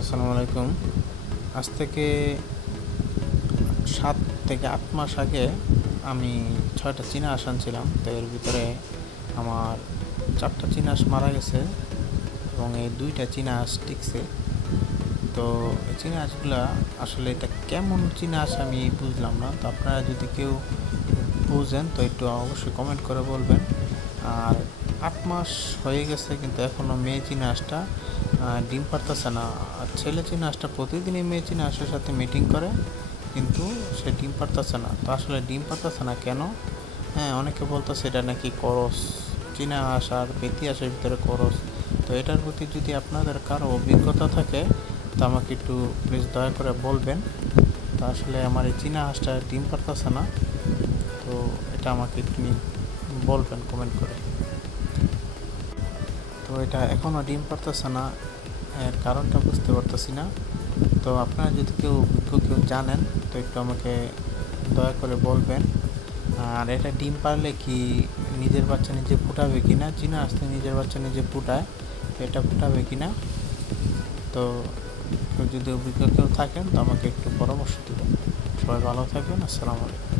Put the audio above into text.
আসসালামু আলাইকুম। আজ থেকে 7 থেকে 8 মাস আগে আমি 6টা চীনা হাঁস আনছিলাম। তো এর ভিতরে আমার 4টা চীনা হাঁস মারা গেছে এবং এই 2টা চীনা হাঁস টিকছে। তো এই চীনা হাঁসগুলা আসলে এটা কেমন চীনা হাঁস আমি বুঝলাম না। তো আপনারা যদি কেউ বুঝেন তো একটু অবশ্যই কমেন্ট করে বলবেন। আর 8 মাস হয়ে গেছে কিন্তু এখনও মেয়ে চীনা হাঁসটা ডিম পারতেছে না। আর ছেলে চীনা হাঁসটা প্রতিদিনই মেয়ে চীনা হাঁসের সাথে মিটিং করে, কিন্তু সে ডিম পারতেছে না। তো আসলে ডিম পারতেছে না কেন? হ্যাঁ, অনেকে বলতেছে এটা নাকি করস, চীনা হাঁস আর পেতি হাঁসের ভিতরে করস। তো এটার প্রতি যদি আপনাদের কারো অভিজ্ঞতা থাকে তো আমাকে একটু প্লিজ দয়া করে বলবেন। তো আসলে আমার এই চীনা হাঁসটা ডিম পারতেছে না, তো এটা আমাকে একটু বলবেন কমেন্ট করে। তো এটা এখনও ডিম পারতেছে না, এর কারণটা বুঝতে পারতেছি না। তো আপনারা যদি কেউ অভিজ্ঞ কেউ জানেন তো একটু আমাকে দয়া করে বলবেন। আর এটা ডিম পারলে কি নিজের বাচ্চা নিজে ফুটাবে কি না? চীনা আসতে নিজের বাচ্চা নিজে ফুটায়, তো এটা ফুটাবে কি না? তো কেউ যদি অভিজ্ঞ কেউ থাকেন তো আমাকে একটু পরামর্শ দেবেন। সবাই ভালো থাকবেন। আসসালামু আলাইকুম।